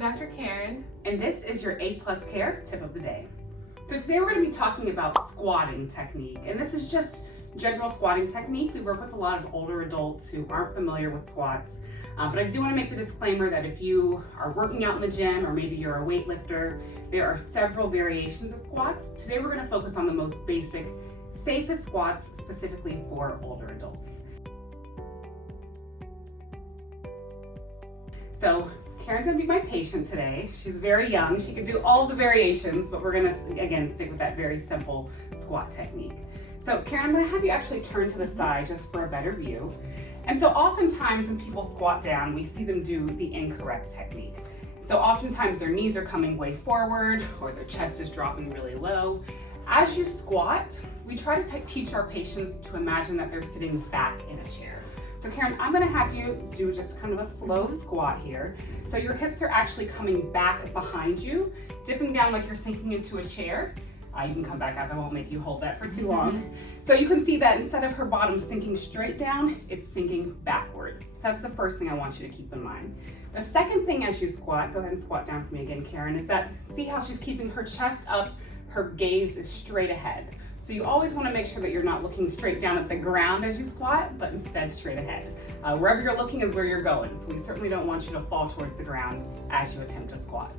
I'm Dr. Karen. And this is your A+ Care tip of the day. So today we're going to be talking about squatting technique, and this is just general squatting technique. We work with a lot of older adults who aren't familiar with squats, but I do want to make the disclaimer that if you are working out in the gym or maybe you're a weightlifter, there are several variations of squats. Today we're going to focus on the most basic, safest squats specifically for older adults. So Karen's gonna be my patient today. She's very young. She can do all the variations, but we're gonna, again, stick with that very simple squat technique. So Karen, I'm gonna have you actually turn to the side just for a better view. And so oftentimes when people squat down, we see them do the incorrect technique. So oftentimes their knees are coming way forward or their chest is dropping really low. As you squat, we try to teach our patients to imagine that they're sitting back in a chair. So Karen, I'm gonna have you do just kind of a slow squat here. So your hips are actually coming back behind you, dipping down like you're sinking into a chair. You can come back up, I won't make you hold that for too long. So you can see that instead of her bottom sinking straight down, it's sinking backwards. So that's the first thing I want you to keep in mind. The second thing as you squat, go ahead and squat down for me again, Karen, is that see how she's keeping her chest up, her gaze is straight ahead. So you always want to make sure that you're not looking straight down at the ground as you squat, but instead straight ahead. Wherever you're looking is where you're going. So we certainly don't want you to fall towards the ground as you attempt to squat.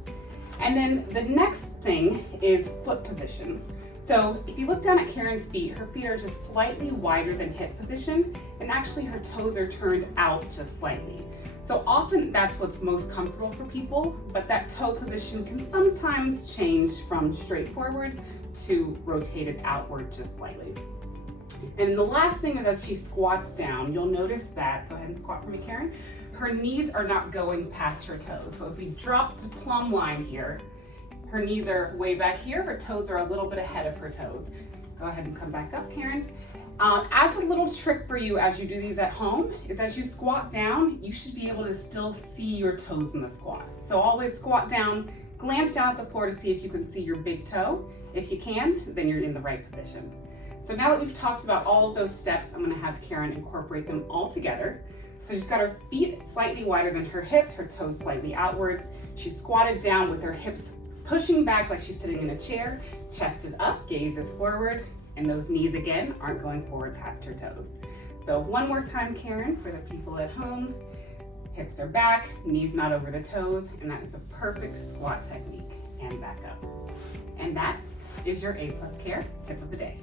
And then the next thing is foot position. So if you look down at Karen's feet, her feet are just slightly wider than hip position, and actually her toes are turned out just slightly. So often that's what's most comfortable for people, but that toe position can sometimes change from straight forward to rotated outward just slightly. And the last thing is as she squats down, you'll notice that, go ahead and squat for me, Karen, her knees are not going past her toes. So if we drop to plumb line here, her knees are way back here, her toes are a little bit ahead of her toes. Go ahead and come back up, Karen. As a little trick for you as you do these at home is as you squat down, you should be able to still see your toes in the squat. So always squat down, glance down at the floor to see if you can see your big toe. If you can, then you're in the right position. So now that we've talked about all of those steps, I'm gonna have Karen incorporate them all together. So she's got her feet slightly wider than her hips, her toes slightly outwards. She's squatted down with her hips pushing back like she's sitting in a chair, chest is up, gaze is forward, and those knees again aren't going forward past her toes. So one more time, Karen, for the people at home. Hips are back, knees not over the toes, and that is a perfect squat technique. And back up. And that is your A+ Care tip of the day.